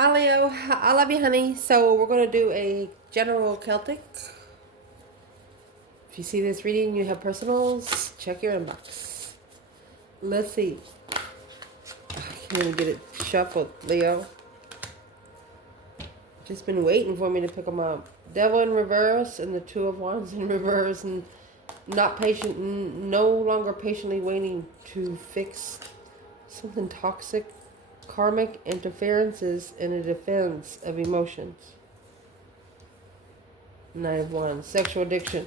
Hi Leo, I love you, honey. So we're going to do a general Celtic. If you see this reading, you have personals, check your inbox. Let's see. I can't even get it shuffled, Leo. Just been waiting for me to pick them up. Devil in reverse and the Two of Wands in reverse, and not patient, no longer patiently waiting to fix something toxic. Karmic interferences in a defense of emotions. Nine of Wands. Sexual addiction.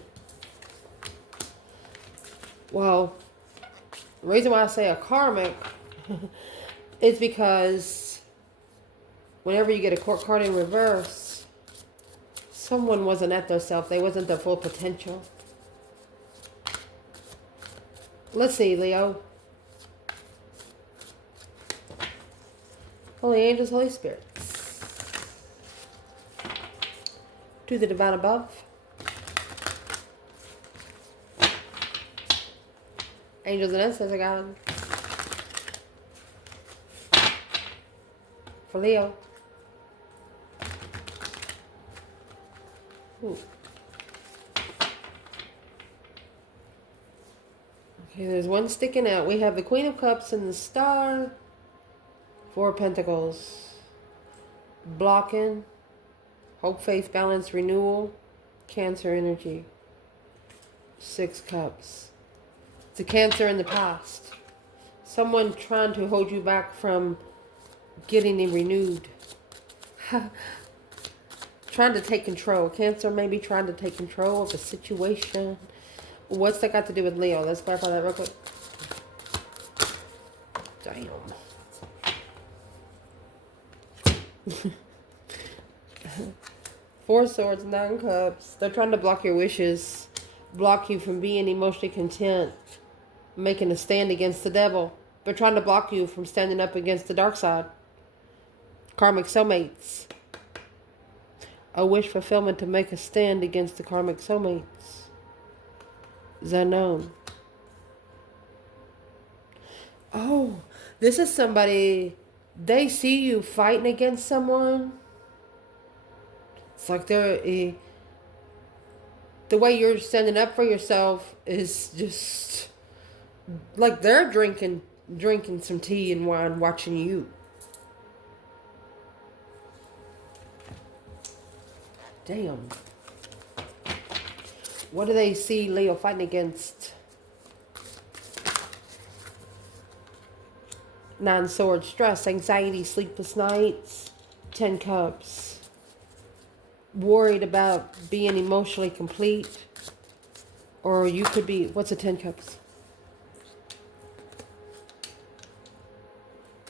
Well, the reason why I say a karmic is because whenever you get a court card in reverse, someone wasn't at their self. They wasn't their full potential. Let's see, Leo. Holy angels, Holy spirits. To the divine above. Angels and ancestors, God. For Leo. Ooh. Okay, there's one sticking out. We have the Queen of Cups and the Star. Four of Pentacles. Blocking. Hope, faith, balance, renewal. Cancer energy. Six Cups. It's a Cancer in the past. Someone trying to hold you back from getting it renewed. Trying to take control. Cancer maybe trying to take control of a situation. What's that got to do with Leo? Let's clarify that real quick. Damn. Four Swords, Nine Cups. They're trying to block your wishes. Block you from being emotionally content. Making a stand against the devil. They're trying to block you from standing up against the dark side. Karmic soulmates. A wish fulfillment to make a stand against the karmic soulmates. Is unknown. Oh, this is somebody, they see you fighting against someone. It's like the way you're standing up for yourself is just like they're drinking some tea and wine watching you. Damn. What do they see Leo fighting against? Nine Swords. Stress, anxiety, sleepless nights. 10 Cups. Worried about being emotionally complete. Or you could be... What's a 10 Cups?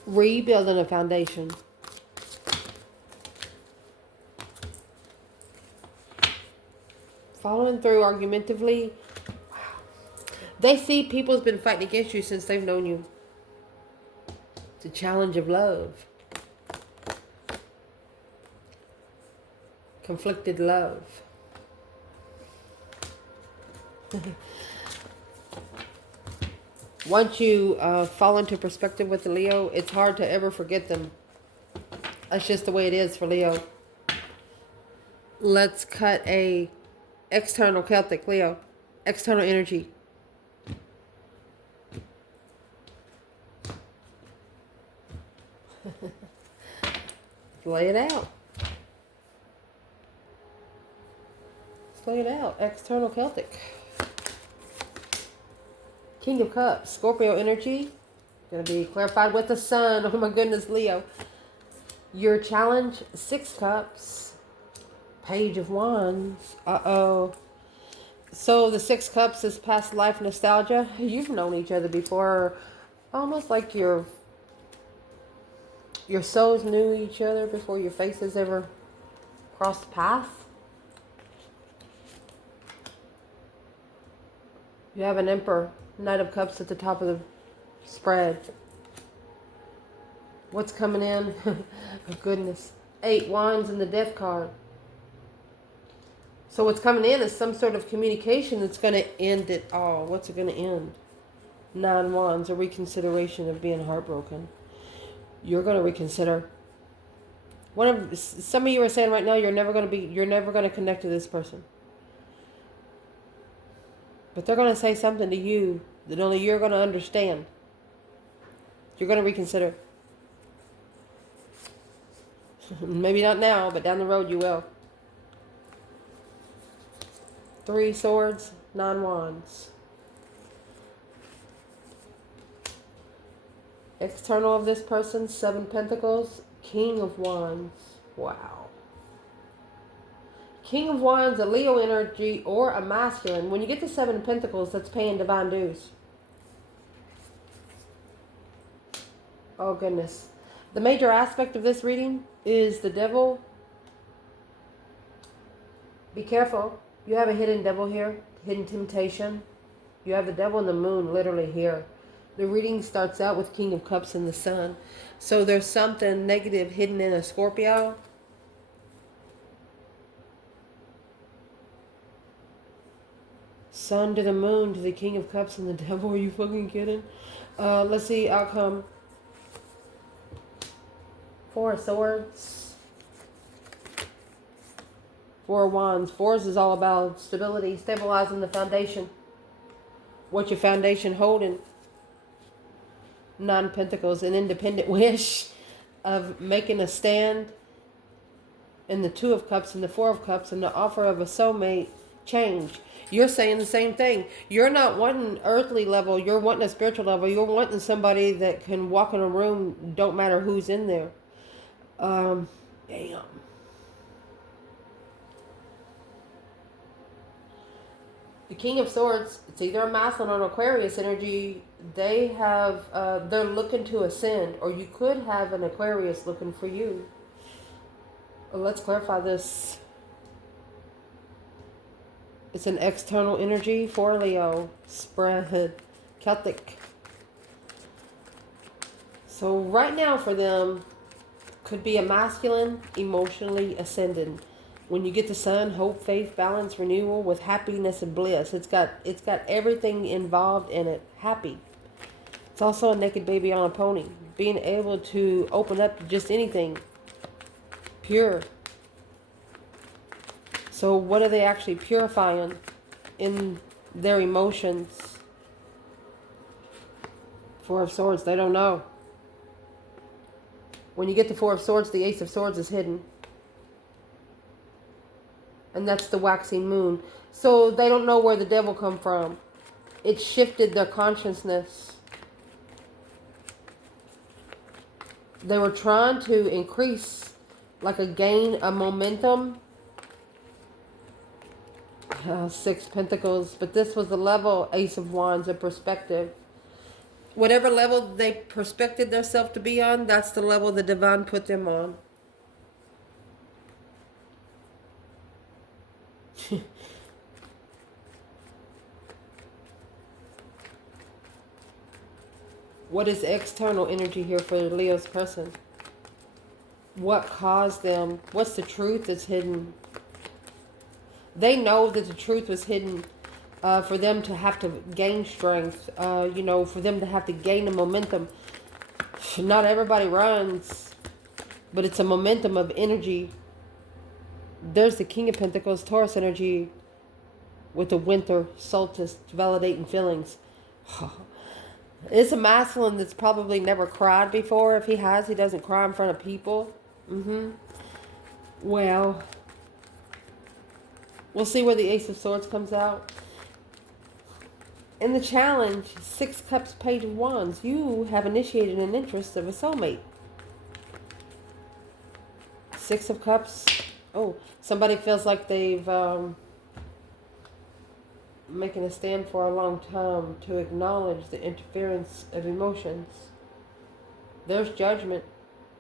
Rebuilding a foundation. Following through argumentatively. Wow. They see people's been fighting against you since they've known you. It's a challenge of love. Conflicted love. Once you fall into perspective with the Leo, it's hard to ever forget them. That's just the way it is for Leo. Let's cut a external Celtic, Leo. External energy. Lay it out. Let's lay it out. External Celtic. King of Cups. Scorpio energy. Going to be clarified with the sun. Oh my goodness, Leo. Your challenge, 6 Cups. Page of Wands. Uh-oh. So the 6 Cups is past life nostalgia. You've known each other before. Almost like your souls knew each other before your faces ever crossed paths. You have an Emperor, Knight of Cups at the top of the spread. What's coming in? Oh goodness. 8 Wands and the Death card. So what's coming in is some sort of communication that's going to end it all. What's it going to end? 9 Wands, a reconsideration of being heartbroken. You're going to reconsider Some of you are saying right now you're never going to connect to this person. But they're going to say something to you that only you're going to understand. You're going to reconsider. Maybe not now, but down the road you will. 3 swords, 9 wands. External of this person, 7 pentacles, King of wands. Wow. King of wands, a Leo energy or a masculine. When you get to 7 pentacles, that's paying divine dues. Oh goodness. The major aspect of this reading is the devil. Be careful. You have a hidden devil here, hidden temptation. You have the devil and the moon literally here. The reading starts out with King of Cups and the Sun. So there's something negative hidden in a Scorpio. Sun to the moon to the King of Cups and the devil. Are you fucking kidding? Let's see outcome. 4 of Swords. 4 of Wands. 4s is all about stability, stabilizing the foundation. What's your foundation holding? 9 Pentacles, an independent wish of making a stand. And the 2 of Cups and the 4 of Cups and the offer of a soulmate change. You're saying the same thing. You're not wanting earthly level. You're wanting a spiritual level. You're wanting somebody that can walk in a room, don't matter who's in there. Damn. The King of Swords, it's either a masculine or an Aquarius energy. They have, they're looking to ascend, or you could have an Aquarius looking for you. Well, let's clarify this. It's an external energy for Leo. Spread. Celtic. So right now for them, could be a masculine, emotionally ascending. When you get the Sun, hope, faith, balance, renewal with happiness and bliss. It's got everything involved in it. Happy. It's also a naked baby on a pony. Being able to open up to just anything. Pure. So what are they actually purifying in their emotions? 4 of Swords, they don't know. When you get the 4 of Swords, the Ace of Swords is hidden. And that's the waxing moon. So they don't know where the devil come from. It shifted their consciousness. They were trying to increase, like a momentum. 6 Pentacles. But this was the level, Ace of Wands, a perspective. Whatever level they perspected themselves to be on, that's the level the divine put them on. What is external energy here for Leo's person? What caused them? What's the truth that's hidden? They know that the truth was hidden for them to have to gain strength, for them to have to gain the momentum. Not everybody runs, but it's a momentum of energy. There's the King of Pentacles, Taurus energy, with the winter solstice validating feelings. It's a masculine that's probably never cried before. If he has, he doesn't cry in front of people. Well, we'll see where the Ace of Swords comes out. In the challenge, 6 Cups, Page of Wands, you have initiated an interest of a soulmate. 6 of Cups. Oh, somebody feels like they've making a stand for a long time to acknowledge the interference of emotions. There's judgment.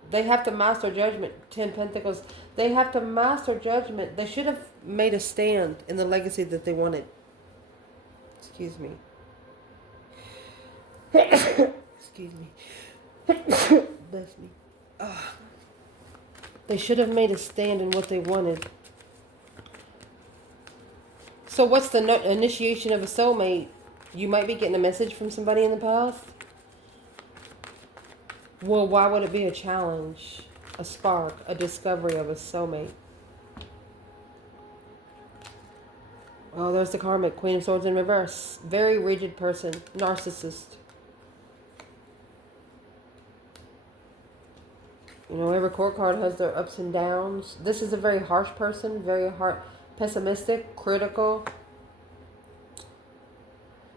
They have to master judgment. 10 Pentacles. They have to master judgment. They should have made a stand in the legacy that they wanted. Excuse me. Excuse me. Bless me. They should have made a stand in what they wanted. So what's the initiation of a soulmate? You might be getting a message from somebody in the past. Well, why would it be a challenge? a spark, a discovery of a soulmate. Oh, there's the Karmic, Queen of Swords in reverse. Very rigid person, narcissist. You know, every court card has their ups and downs. This is a very harsh person, very pessimistic, critical.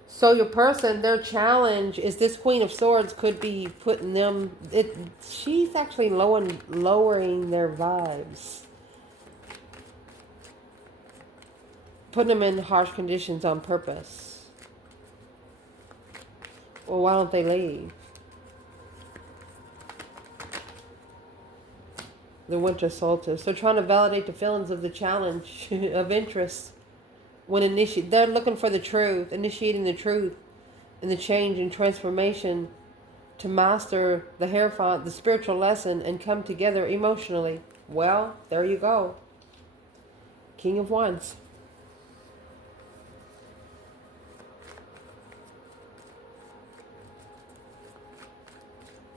So your person, their challenge is this Queen of Swords could be putting them... she's actually lowering their vibes. Putting them in harsh conditions on purpose. Well, why don't they leave? The winter solstice. They're trying to validate the feelings of the challenge of interest. When they're looking for the truth, initiating the truth and the change and transformation to master the Hierophant, the spiritual lesson, and come together emotionally. Well, there you go. King of Wands.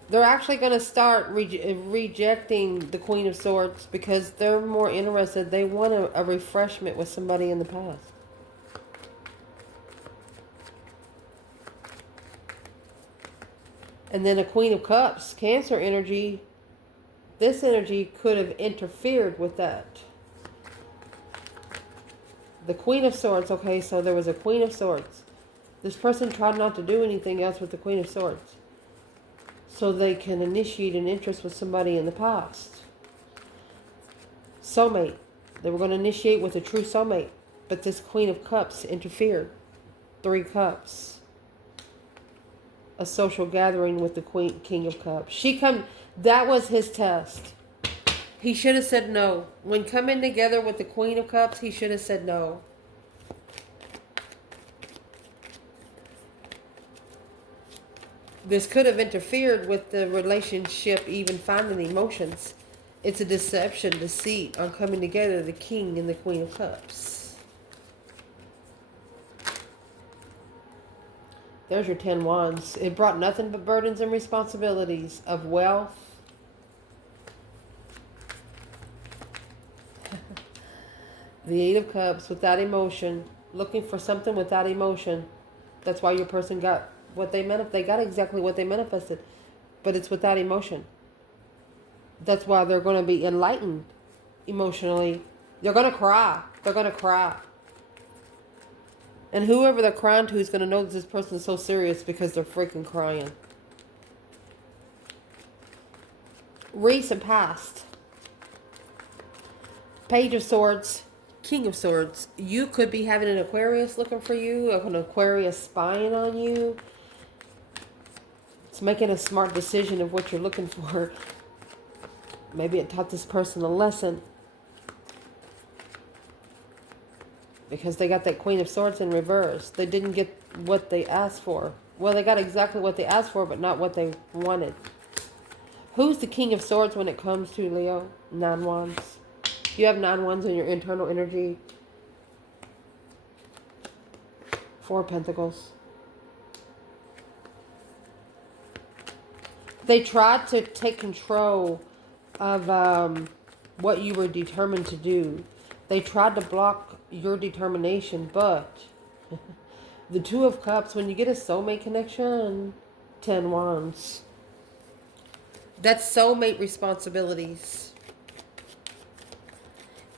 They're actually going to start rejecting the Queen of Swords because they're more interested. They want a refreshment with somebody in the past. And then a Queen of Cups, Cancer energy. This energy could have interfered with that. The Queen of Swords. Okay, so there was a Queen of Swords. This person tried not to do anything else with the Queen of Swords, so they can initiate an interest with somebody in the past. Soulmate. They were going to initiate with a true soulmate, but this Queen of Cups interfered. 3 Cups. A social gathering with the King of Cups. That was his test. He should have said no. When coming together with the Queen of Cups, he should have said no. This could have interfered with the relationship, even finding emotions. It's a deception, deceit on coming together, the King and the Queen of Cups. There's your 10 Wands. It brought nothing but burdens and responsibilities of wealth. The 8 of Cups without emotion. Looking for something without emotion. That's why your person got what they manifested. They got exactly what they manifested. But it's without emotion. That's why they're going to be enlightened emotionally. They're going to cry. They're going to cry. And whoever they're crying to is going to know that this person is so serious because they're freaking crying. Recent past. Page of Swords. King of Swords. You could be having an Aquarius looking for you. An Aquarius spying on you. It's making a smart decision of what you're looking for. Maybe it taught this person a lesson. Because they got that Queen of Swords in reverse. They didn't get what they asked for. Well, they got exactly what they asked for, but not what they wanted. Who's the King of Swords when it comes to Leo? 9 Wands. You have 9 Wands in your internal energy. 4 Pentacles. They tried to take control of what you were determined to do. They tried to block your determination, but the 2 of Cups, when you get a soulmate connection, 10 Wands. That's soulmate responsibilities.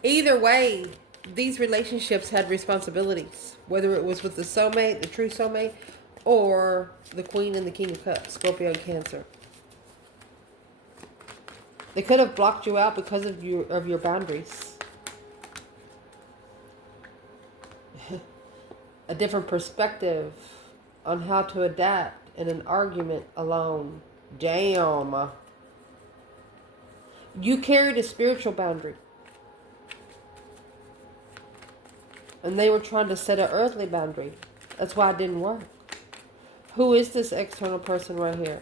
Either way, these relationships had responsibilities. Whether it was with the soulmate, the true soulmate, or the Queen and the King of Cups, Scorpio and Cancer. They could have blocked you out because of your boundaries. A different perspective on how to adapt in an argument alone. Damn. You carried a spiritual boundary. And they were trying to set an earthly boundary. That's why it didn't work. Who is this external person right here?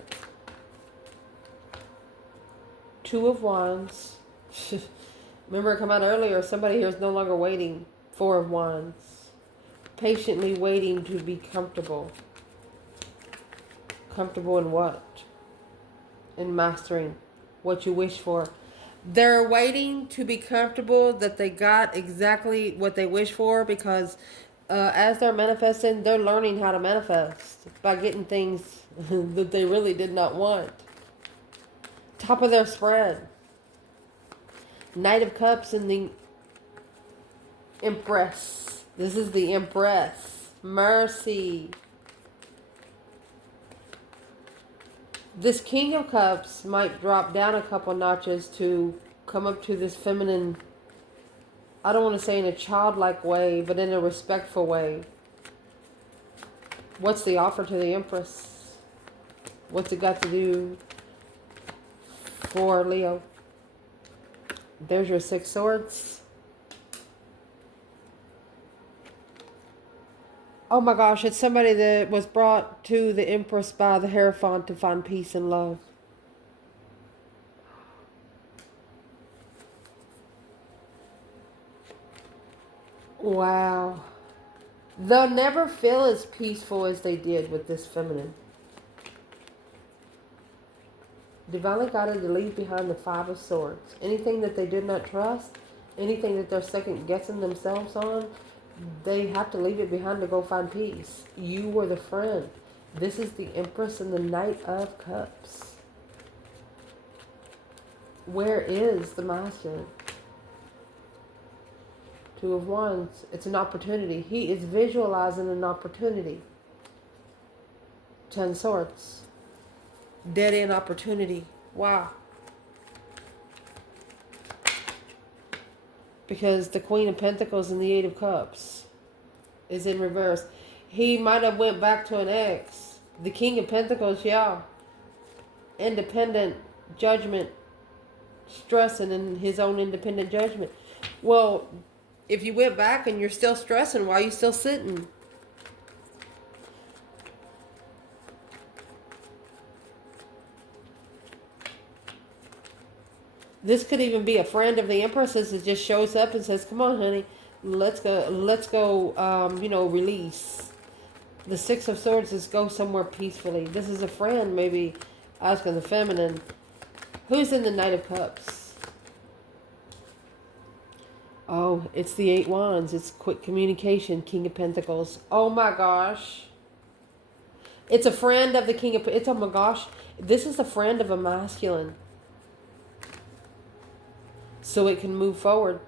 2 of Wands. Remember it come out earlier. Somebody here is no longer waiting. 4 of Wands. Patiently waiting to be comfortable. Comfortable in what? In mastering what you wish for. They're waiting to be comfortable that they got exactly what they wish for, because as they're manifesting, they're learning how to manifest by getting things that they really did not want. Top of their spread. Knight of Cups and the Empress. This is the Empress. Mercy. This King of Cups might drop down a couple notches to come up to this feminine, I don't want to say in a childlike way, but in a respectful way. What's the offer to the Empress? What's it got to do for Leo? There's your 6 swords. Oh my gosh, it's somebody that was brought to the Empress by the Hierophant to find peace and love. Wow. They'll never feel as peaceful as they did with this feminine. Divinely guided to leave behind the 5 of Swords. Anything that they did not trust, anything that they're second guessing themselves on, they have to leave it behind to go find peace. You were the friend. This is the Empress and the Knight of Cups. Where is the masculine? 2 of Wands. It's an opportunity. He is visualizing an opportunity. 10 Swords. Dead end opportunity. Wow. Because the Queen of Pentacles and the 8 of Cups is in reverse. He might have went back to an ex. The King of Pentacles, yeah. Independent judgment. Stressing in his own independent judgment. Well, if you went back and you're still stressing, why are you still sitting? This could even be a friend of the Empress's that just shows up and says, come on, honey, let's go, release. The 6 of Swords is go somewhere peacefully. This is a friend, maybe asking the feminine. Who's in the Knight of Cups? Oh, it's the 8 Wands. It's quick communication, King of Pentacles. Oh my gosh. It's a friend of the King of... oh my gosh. This is a friend of a masculine. So it can move forward.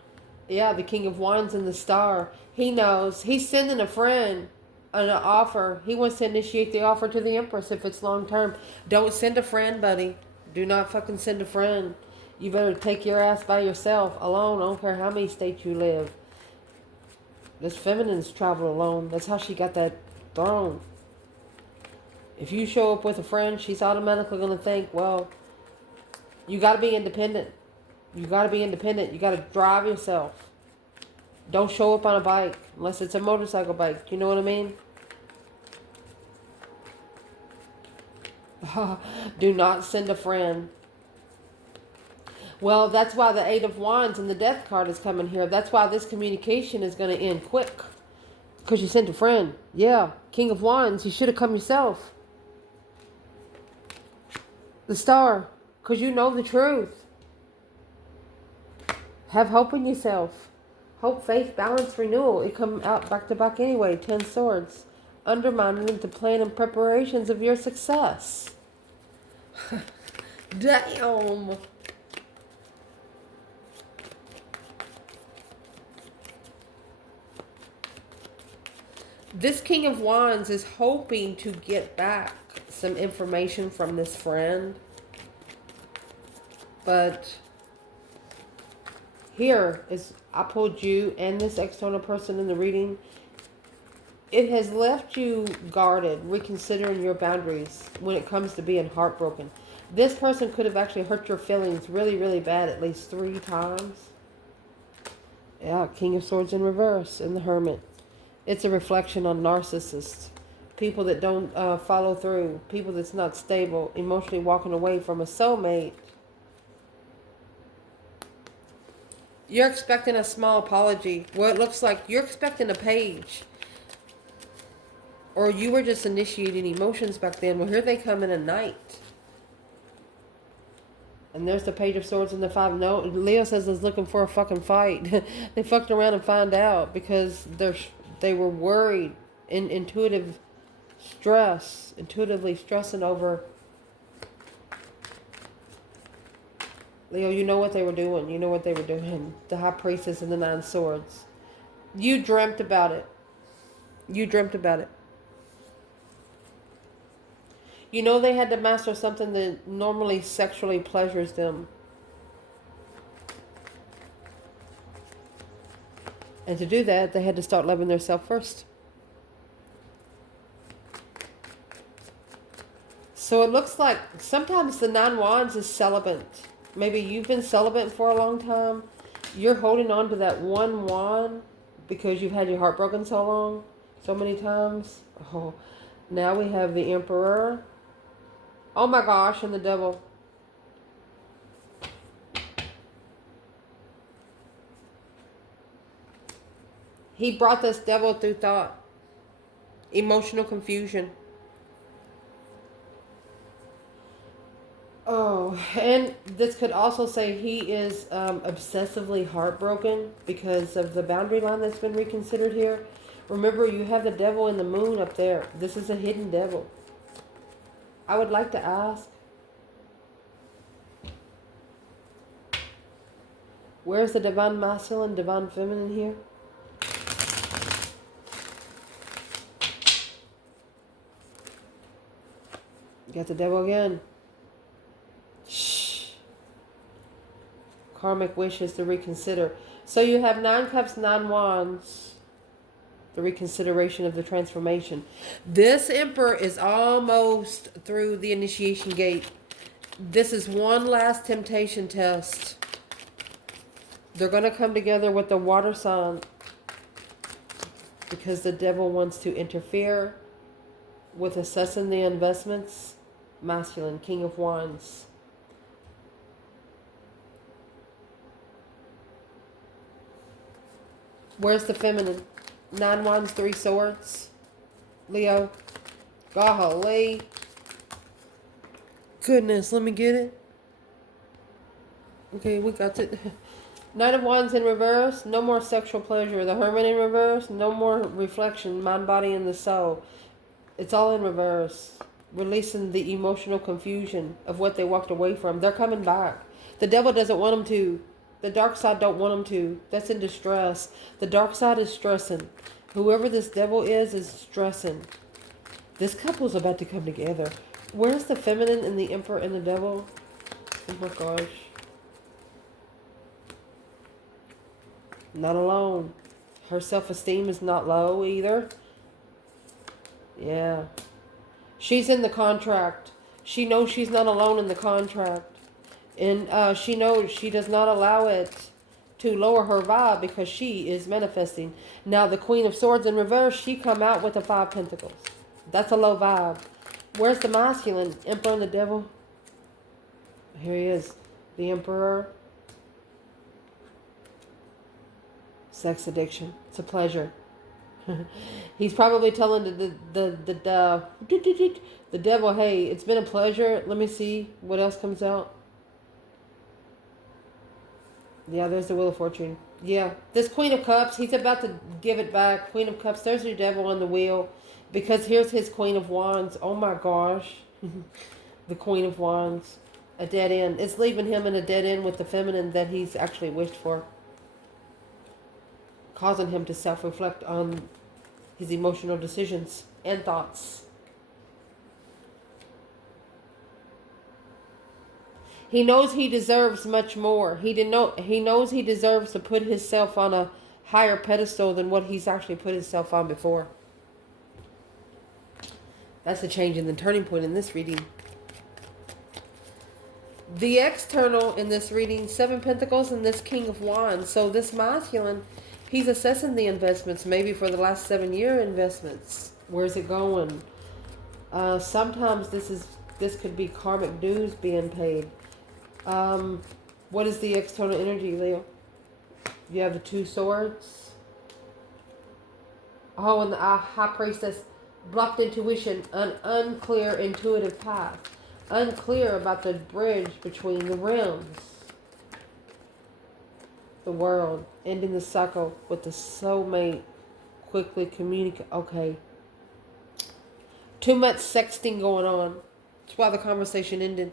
Yeah, the King of Wands and the Star. He knows. He's sending a friend an offer. He wants to initiate the offer to the Empress if it's long term. Don't send a friend, buddy. Do not fucking send a friend. You better take your ass by yourself, alone. I don't care how many states you live. This feminine's travel alone. That's how she got that throne. If you show up with a friend, she's automatically going to think, well, you got to be independent. You got to be independent. You got to drive yourself. Don't show up on a bike unless it's a motorcycle bike. You know what I mean? Do not send a friend. Well, that's why the 8 of Wands and the Death card is coming here. That's why this communication is going to end quick. Because you sent a friend. Yeah. King of Wands, you should have come yourself. The Star, because you know the truth. Have hope in yourself. Hope, faith, balance, renewal. It come out back to back anyway. 10 Swords. Undermining the plan and preparations of your success. Damn. This King of Wands is hoping to get back some information from this friend. But here is, I pulled you and this external person in the reading. It has left you guarded, reconsidering your boundaries when it comes to being heartbroken. This person could have actually hurt your feelings really, really bad at least 3 times. Yeah, King of Swords in reverse and the Hermit. It's a reflection on narcissists. People that don't follow through. People that's not stable. Emotionally walking away from a soulmate. You're expecting a small apology. Well, it looks like you're expecting a page. Or you were just initiating emotions back then. Well, here they come in a Knight. And there's the Page of Swords and the 5. No, Leo says is looking for a fucking fight. They fucked around and found out because they were worried. Intuitively stressing over. Leo, you know what they were doing. You know what they were doing. The High Priestess and the 9 Swords. You dreamt about it. You dreamt about it. You know they had to master something that normally sexually pleasures them. And to do that, they had to start loving themselves first. So it looks like sometimes the 9 Wands is celibate. Maybe you've been celibate for a long time. You're holding on to that one wand because you've had your heart broken so long, so many times. Oh, now we have the Emperor. Oh my gosh, and the Devil. He brought this devil through thought. Emotional confusion. Oh, and this could also say he is obsessively heartbroken because of the boundary line that's been reconsidered here. Remember, you have the devil and the moon up there. This is a hidden devil. I would like to ask, where's the divine masculine, divine feminine here? Got the devil again. Shh. Karmic wishes to reconsider. So you have 9 cups, 9 wands. The reconsideration of the transformation. This Emperor is almost through the initiation gate. This is one last temptation test. They're going to come together with the water sign because the devil wants to interfere with assessing the investments. Masculine, King of Wands. Where's the feminine? 9 Wands, 3 Swords. Leo. Golly. Goodness, let me get it. Okay, we got it. 9 of Wands in reverse. No more sexual pleasure. The Hermit in reverse. No more reflection. Mind, body, and the soul. It's all in reverse. Releasing the emotional confusion of what they walked away from. They're coming back. The devil doesn't want them to. The dark side don't want them to. That's in distress. The dark side is stressing. Whoever this devil is stressing. This couple's about to come together. Where's the feminine and the Emperor and the devil? Oh my gosh. Not alone. Her self-esteem is not low either. Yeah. She's in the contract. She knows she's not alone in the contract. And she knows she does not allow it to lower her vibe because she is manifesting. Now the Queen of Swords in reverse, she come out with the 5 Pentacles. That's a low vibe. Where's the masculine? Emperor and the devil? Here he is. The Emperor. Sex addiction. It's a pleasure. He's probably telling the devil, hey, it's been a pleasure. Let me see what else comes out. Yeah, there's the Wheel of Fortune. Yeah, this Queen of Cups, he's about to give it back. Queen of Cups, there's your devil on the wheel. Because here's his Queen of Wands. Oh my gosh. The Queen of Wands. A dead end. It's leaving him in a dead end with the feminine that he's actually wished for. Causing him to self-reflect on his emotional decisions and thoughts. He knows he deserves much more. He knows he deserves to put himself on a higher pedestal than what he's actually put himself on before. That's the change in the turning point in this reading. The external in this reading, 7 Pentacles and this King of Wands. So this masculine, he's assessing the investments, maybe for the last 7-year investments. Where's it going? Sometimes this could be karmic dues being paid. What is the external energy, Leo? You have the 2 Swords. Oh, and the High Priestess. Blocked intuition, an unclear intuitive path. Unclear about the bridge between the realms. The world. Ending the cycle with the soulmate. Quickly communicate. Okay. Too much sexting going on. That's why the conversation ended.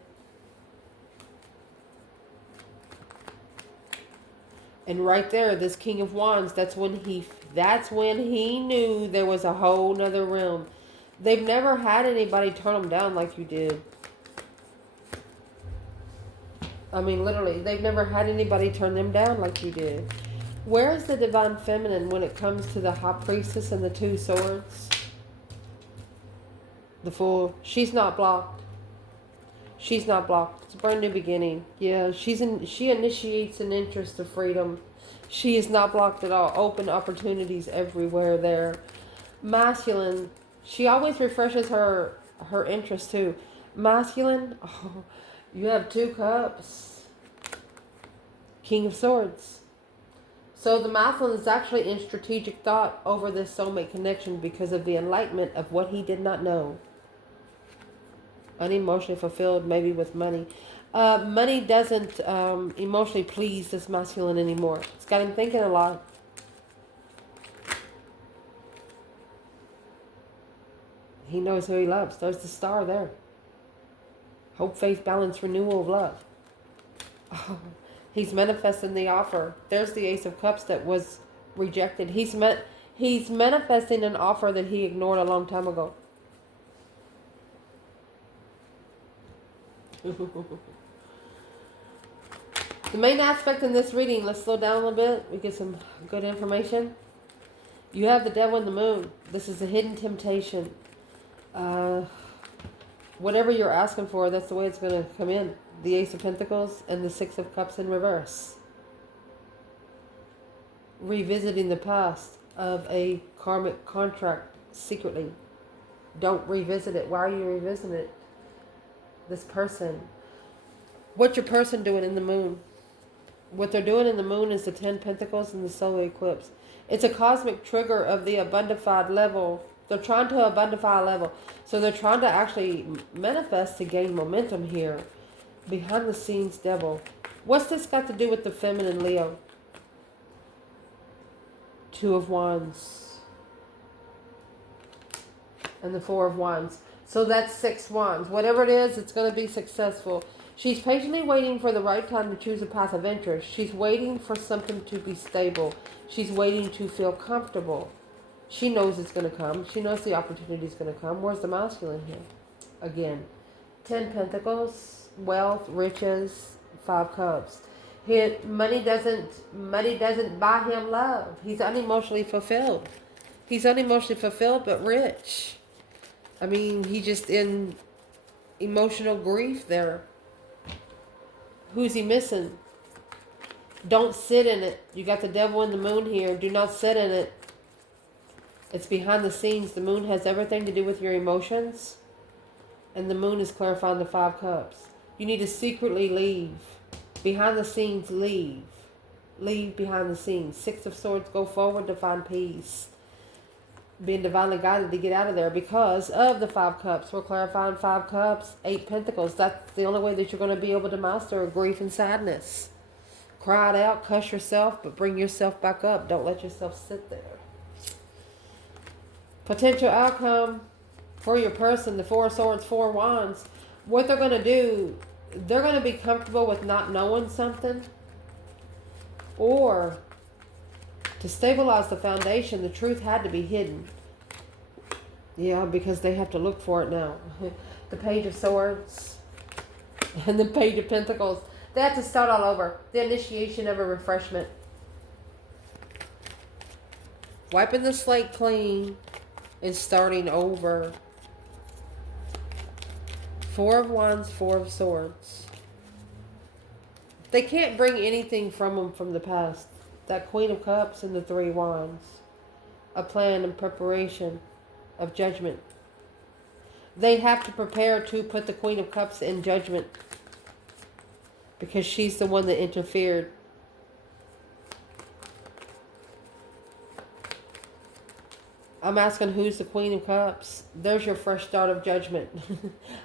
And right there, this King of Wands, that's when he knew there was a whole nother realm. They've never had anybody turn them down like you did. I mean, literally, they've never had anybody turn them down like you did. Where is the Divine Feminine when it comes to the High Priestess and the Two Swords? The Fool. She's not blocked. She's not blocked. It's a brand new beginning. Yeah, she initiates an interest of freedom. She is not blocked at all. Open opportunities everywhere there. Masculine. She always refreshes her interest too. Masculine. Oh, you have 2 cups. King of Swords. So the masculine is actually in strategic thought over this soulmate connection because of the enlightenment of what he did not know. Unemotionally fulfilled, maybe with money. Money doesn't emotionally please this masculine anymore. It's got him thinking a lot. He knows who he loves. There's the star there. Hope, faith, balance, renewal of love. Oh, he's manifesting the offer. There's the Ace of Cups that was rejected. He's manifesting an offer that he ignored a long time ago. The main aspect in this reading, let's slow down a little bit. We get some good information. You have the Devil and the Moon. This is a hidden temptation. Whatever you're asking for, that's the way it's going to come in. The Ace of Pentacles and the Six of Cups in reverse. Revisiting the past of a karmic contract secretly. Don't revisit it. Why are you revisiting it? This person. What's your person doing in the moon? What they're doing in the moon is the 10 Pentacles and the solar eclipse. It's a cosmic trigger of the abundified level. They're trying to abundify a level. So they're trying to actually manifest to gain momentum here. Behind the scenes devil. What's this got to do with the feminine Leo? 2 of Wands. And the 4 of Wands. So that's 6 Wands. Whatever it is, it's going to be successful. She's patiently waiting for the right time to choose a path of interest. She's waiting for something to be stable. She's waiting to feel comfortable. She knows it's going to come. She knows the opportunity is going to come. Where's the masculine here? Again, 10 Pentacles, wealth, riches, 5 Cups. Money doesn't buy him love. He's unemotionally fulfilled. He's unemotionally fulfilled but rich. I mean, he's just in emotional grief there. Who's he missing? Don't sit in it. You got the Devil and the Moon here. Do not sit in it. It's behind the scenes. The moon has everything to do with your emotions. And the moon is clarifying the 5 Cups. You need to secretly leave. Behind the scenes, leave. Leave behind the scenes. 6 of Swords, go forward to find peace. Being divinely guided to get out of there because of the 5 Cups. We're clarifying 5 Cups, 8 Pentacles. That's the only way that you're going to be able to master grief and sadness. Cry it out, cuss yourself, but bring yourself back up. Don't let yourself sit there. Potential outcome for your person, the 4 of Swords, 4 Wands. What they're going to do, they're going to be comfortable with not knowing something. Or to stabilize the foundation, the truth had to be hidden. Yeah, because they have to look for it now. The Page of Swords and the Page of Pentacles. They have to start all over. The initiation of a refreshment. Wiping the slate clean and starting over. 4 of Wands, 4 of Swords. They can't bring anything from them from the past. That Queen of Cups and the 3 Wands. A plan and preparation of judgment. They have to prepare to put the Queen of Cups in judgment. Because she's the one that interfered. I'm asking who's the Queen of Cups. There's your fresh start of judgment.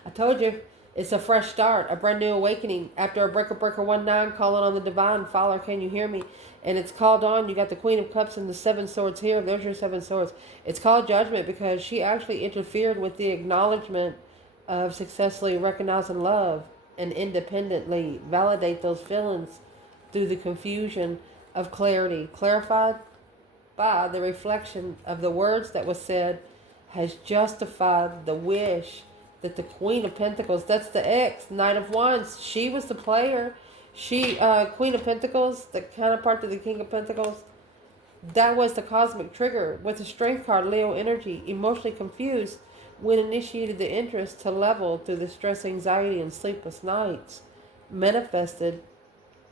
I told you. It's a fresh start, a brand new awakening. After a breaker 19, calling on the divine, Father, can you hear me? And it's called on. You got the Queen of Cups and the 7 swords here. There's your 7 swords. It's called judgment because she actually interfered with the acknowledgement of successfully recognizing love and independently validate those feelings through the confusion of clarity. Clarified by the reflection of the words that was said has justified the wish that the Queen of Pentacles, that's the ex, Knight of Wands, she was the player. She, Queen of Pentacles, the counterpart to the King of Pentacles, that was the cosmic trigger with the Strength card, Leo energy, emotionally confused when initiated the interest to level through the stress, anxiety, and sleepless nights. Manifested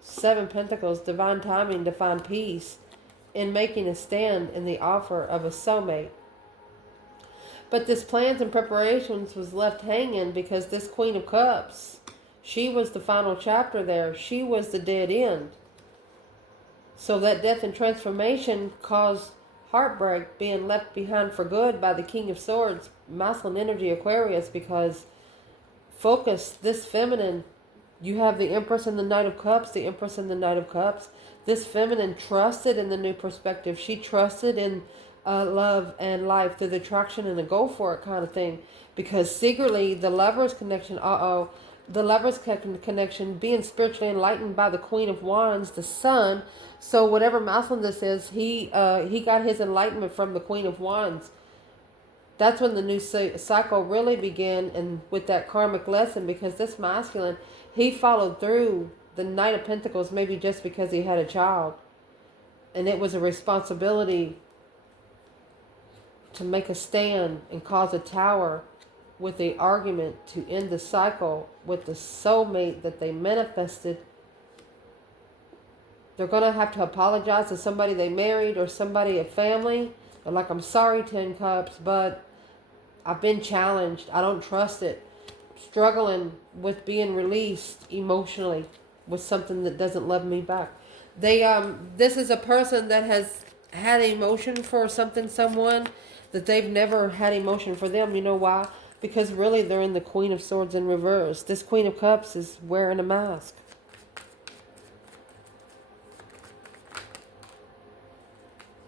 7 Pentacles, divine timing to find peace in making a stand in the offer of a soulmate. But this plans and preparations was left hanging because this Queen of Cups, she was the final chapter there. She was the dead end. So that death and transformation caused heartbreak, being left behind for good by the King of Swords, masculine energy Aquarius, because focus, this feminine, you have the Empress and the Knight of Cups, the Empress and the Knight of Cups. This feminine trusted in the new perspective. She trusted in love and life through the attraction and the go for it kind of thing. Because secretly, the Lovers connection, the Lovers connection, being spiritually enlightened by the Queen of Wands, the Sun. So whatever masculine this is, he got his enlightenment from the Queen of Wands. That's when the new cycle really began, and with that karmic lesson, because this masculine, he followed through the Knight of Pentacles, maybe just because he had a child. And it was a responsibility to make a stand and cause a tower with the argument to end the cycle with the soulmate that they manifested. They're going to have to apologize to somebody they married or somebody, a family. They're like, I'm sorry, 10 Cups, but I've been challenged. I don't trust it. Struggling with being released emotionally with something that doesn't love me back. This is a person that has had emotion for something, someone that they've never had emotion for them. You know why? Because really they're in the Queen of Swords in reverse. This Queen of Cups is wearing a mask.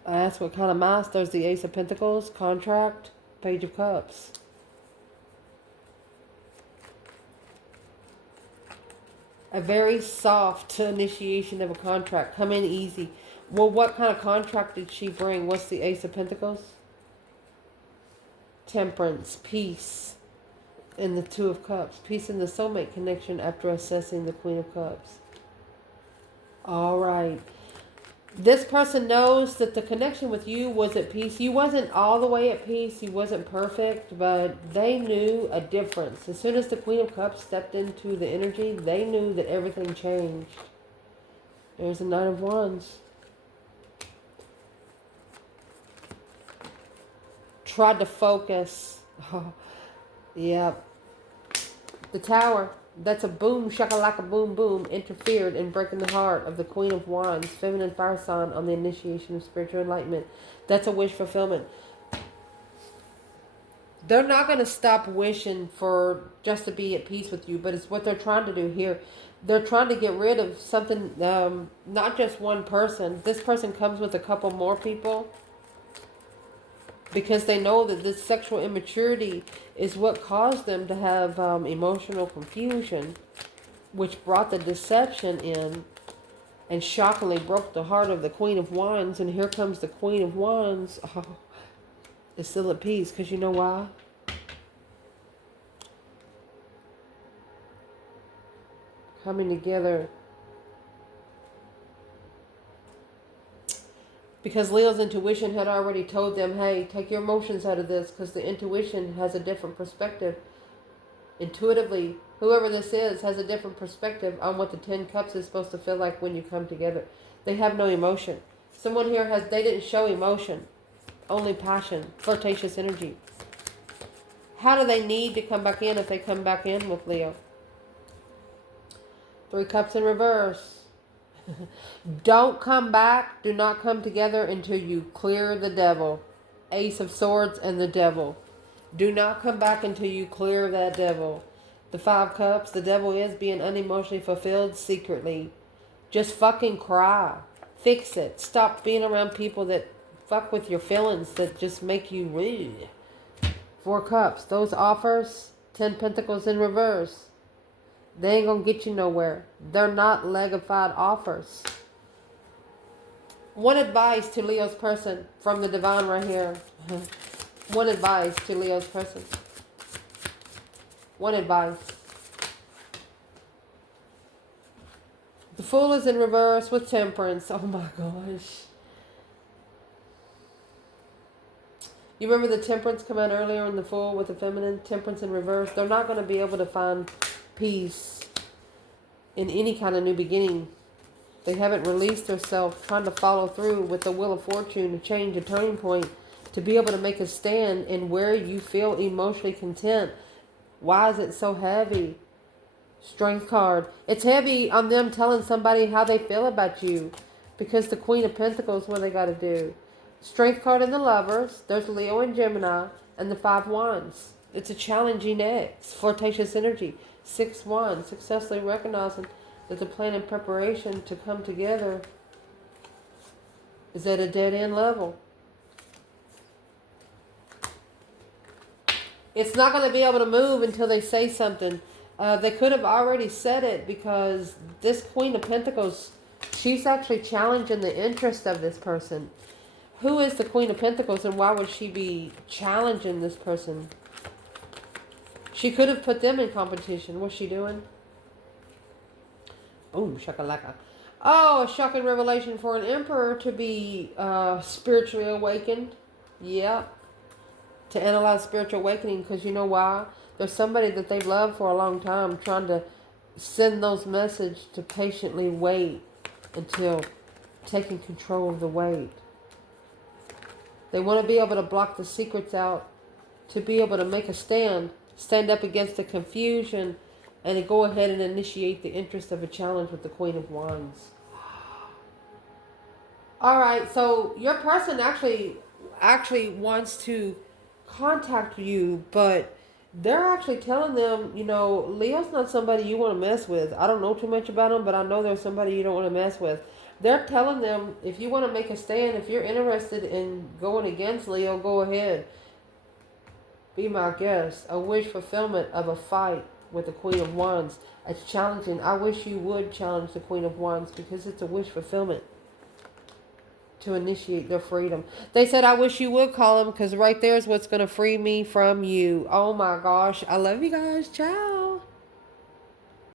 I asked what kind of mask. There's the Ace of Pentacles, contract, Page of Cups. A very soft initiation of a contract. Come in easy. Well, what kind of contract did she bring? What's the Ace of Pentacles? Temperance, peace, and the Two of Cups. Peace in the soulmate connection after assessing the Queen of Cups. All right. This person knows that the connection with you was at peace. You wasn't all the way at peace. You wasn't perfect, but they knew a difference. As soon as the Queen of Cups stepped into the energy, they knew that everything changed. There's the Knight of Wands. Tried to focus. Oh, yeah. The Tower. That's a boom, shakalaka, boom, boom, interfered in breaking the heart of the Queen of Wands, feminine fire sign, on the initiation of spiritual enlightenment. That's a wish fulfillment. They're not going to stop wishing for just to be at peace with you, but it's what they're trying to do here. They're trying to get rid of something, not just one person. This person comes with a couple more people, because they know that this sexual immaturity is what caused them to have emotional confusion, which brought the deception in and shockingly broke the heart of the Queen of Wands. And here comes the Queen of Wands. Oh, is still at peace, because you know why? Coming together. Because Leo's intuition had already told them, hey, take your emotions out of this, because the intuition has a different perspective. Intuitively, whoever this is has a different perspective on what the 10 Cups is supposed to feel like when you come together. They have no emotion. Someone here they didn't show emotion, only passion, flirtatious energy. How do they need to come back in if they come back in with Leo? 3 Cups in reverse. Don't come back. Do not come together until you clear the devil. Ace of Swords and the devil. Do not come back until you clear that devil. The 5 Cups, the devil is being unemotionally fulfilled secretly. Just fucking cry. Fix it. Stop being around people that fuck with your feelings, that just make you rude. 4 Cups, those offers, 10 Pentacles in reverse. They ain't gonna get you nowhere. They're not legified offers. One advice to Leo's person from the divine right here. One advice to Leo's person. One advice. The Fool is in reverse with Temperance. Oh my gosh. You remember the Temperance come out earlier in the Fool with the feminine? Temperance in reverse. They're not going to be able to find peace in any kind of new beginning. They haven't released themselves, trying to follow through with the Wheel of Fortune, to change a turning point, to be able to make a stand in where you feel emotionally content. Why is it so heavy? Strength card. It's heavy on them telling somebody how they feel about you, because the Queen of Pentacles, what they got to do. Strength card in the Lovers. There's Leo and Gemini, and the 5 Wands. It's a challenging X, flirtatious energy. 6 Wands, successfully recognizing that the plan and preparation to come together is at a dead-end level. It's not going to be able to move until they say something. They could have already said it, because this Queen of Pentacles, she's actually challenging the interest of this person. Who is the Queen of Pentacles, and why would she be challenging this person? She could have put them in competition. What's she doing? Oh, shakalaka. Oh, a shocking revelation for an emperor to be spiritually awakened. Yeah. To analyze spiritual awakening, because you know why? There's somebody that they've loved for a long time, trying to send those messages to patiently wait until taking control of the wait. They want to be able to block the secrets out, to be able to make a stand up against the confusion, and to go ahead and initiate the interest of a challenge with the Queen of Wands. All right, so your person actually wants to contact you, but they're actually telling them, you know, Leo's not somebody you want to mess with. I don't know too much about him, but I know there's somebody you don't want to mess with. They're telling them, if you want to make a stand, if you're interested in going against Leo, go ahead. Be my guest. A wish fulfillment of a fight with the Queen of Wands. It's challenging. I wish you would challenge the Queen of Wands, because it's a wish fulfillment to initiate their freedom. They said, I wish you would call him, because right there is what's going to free me from you. Oh my gosh. I love you guys. Ciao.